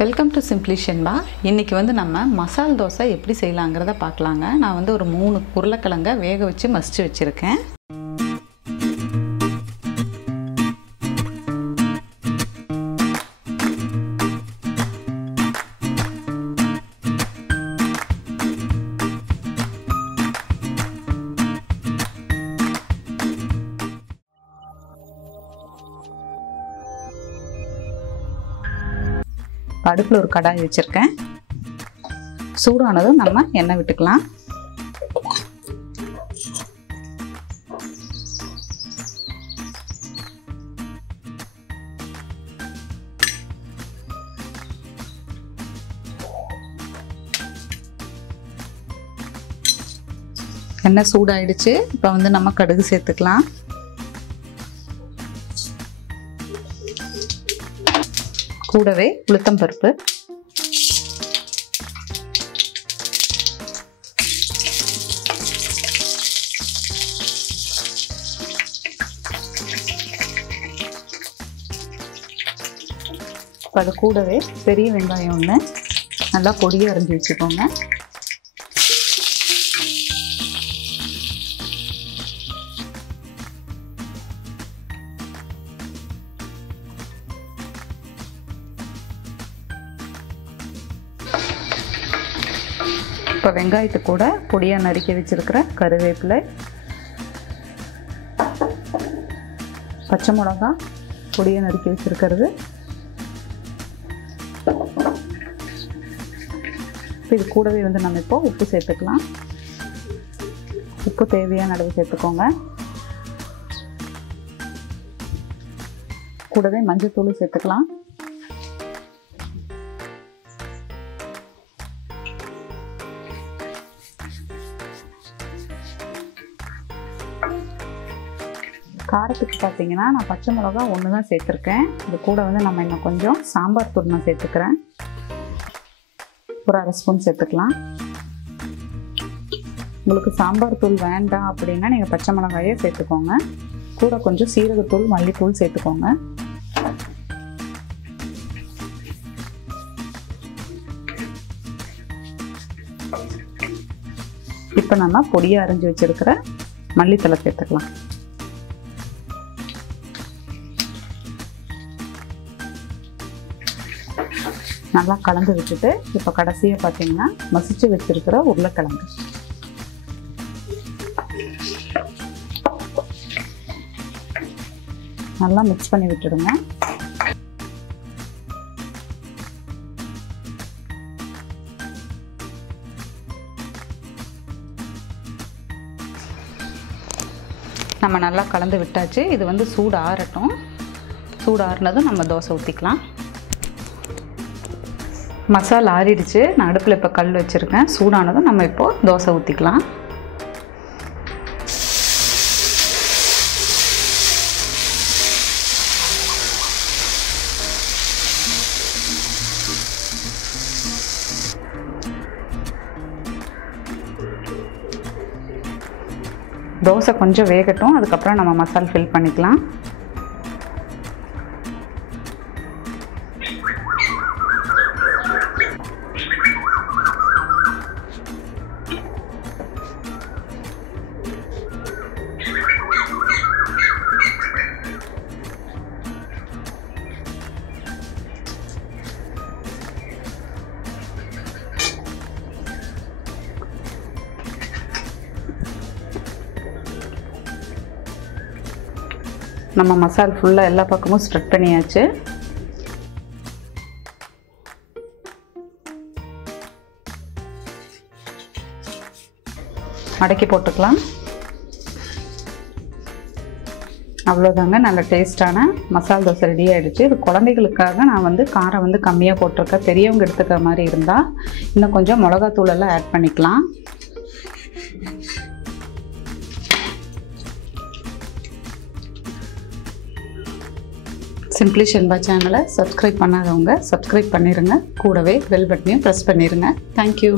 Welcome to simply Shenba. இன்றைக்கி நம்ம மசால் தோசை எப்படி செய்யலாங்கிறத பார்க்கலாங்க. நான் ஒரு 3 உருளைக்கிழங்கை வேக வச்சு மசிச்சு வச்சுருக்கேன். அடுப்பில் ஒரு கடாய் வச்சுருக்கேன். சூடானதும் நம்ம எண்ணெய் விட்டுக்கலாம். எண்ணெய் சூடாயிடுச்சு. இப்போ நம்ம கடுகு சேர்த்துக்கலாம். கூடவே உளுத்தம் பருப்பு, அது கூடவே பெரிய வெங்காயம் ஒன்று நல்லா பொடியாக அரிஞ்சு வச்சுக்கோங்க. இப்போ வெங்காயத்து கூட பொடியாக நறுக்கி வச்சுருக்கிற கருவேப்பிலை, பச்சை மிளகா பொடியாக நறுக்கி வச்சுருக்கிறது, இது கூடவே நம்ம இப்போ உப்பு சேர்த்துக்கலாம். உப்பு தேவையான அளவு சேர்த்துக்கோங்க. கூடவே மஞ்சள் சேர்த்துக்கலாம். காரத்துக்கு பார்த்தீங்கன்னா நான் பச்சை மிளகா 1 தான் சேர்த்துருக்கேன். இது கூட நம்ம இன்னும் கொஞ்சம் சாம்பார் தூள் நான் சேர்த்துக்கிறேன். ஒரு 1/2 ஸ்பூன் சேர்த்துக்கலாம். உங்களுக்கு சாம்பார் தூள் வேண்டாம் அப்படின்னா நீங்கள் பச்சை மிளகாயே சேர்த்துக்கோங்க. கூட கொஞ்சம் சீரகத்தூள், மல்லித்தூள் சேர்த்துக்கோங்க. இப்போ நம்ம பொடியாக அரிஞ்சு வச்சிருக்கிற மல்லித்தழை சேர்த்துக்கலாம். நல்லா கலந்து விட்டுட்டு இப்போ கடைசியாக பார்த்தீங்கன்னா மசிச்சு வச்சிருக்கிற உருளைக்கிழங்கு நல்லா மிக்ஸ் பண்ணி விட்டுடுங்க. நம்ம நல்லா கலந்து விட்டாச்சு. இது சூடு ஆறட்டும். சூடு ஆறுனதும் நம்ம தோசை ஊற்றிக்கலாம். மசாலா ஆறிடுச்சு. நான் அடுப்பில் இப்போ கல் வச்சுருக்கேன். சூடானதும் நம்ம இப்போது தோசை ஊற்றிக்கலாம். தோசை கொஞ்சம் வேகட்டும். அதுக்கப்புறம் நம்ம மசாலா ஃபில் பண்ணிக்கலாம். நம்ம மசாலா ஃபுல்லாக எல்லா பக்கமும் ஸ்ப்ரெட் பண்ணியாச்சு. மடக்கி போட்டுக்கலாம். அவ்வளோதாங்க, நல்ல டேஸ்டான மசாலா தோசை ரெடி ஆகிடுச்சு. இது குழந்தைகளுக்காக நான் காரம் கம்மியாக போட்டிருக்கேன். பெரியவங்க எடுத்துக்கிற மாதிரி இருந்தால் இன்னும் கொஞ்சம் மிளகாத்தூளெல்லாம் ஆட் பண்ணிக்கலாம். சிம்பிளி ஷென்பா சேனலை சப்ஸ்கிரைப் பண்ணாதவங்க சப்ஸ்கிரைப் பண்ணிடுங்க. கூடவே பெல் பட்டனையும் ப்ரெஸ் பண்ணிடுங்க. தேங்க்யூ.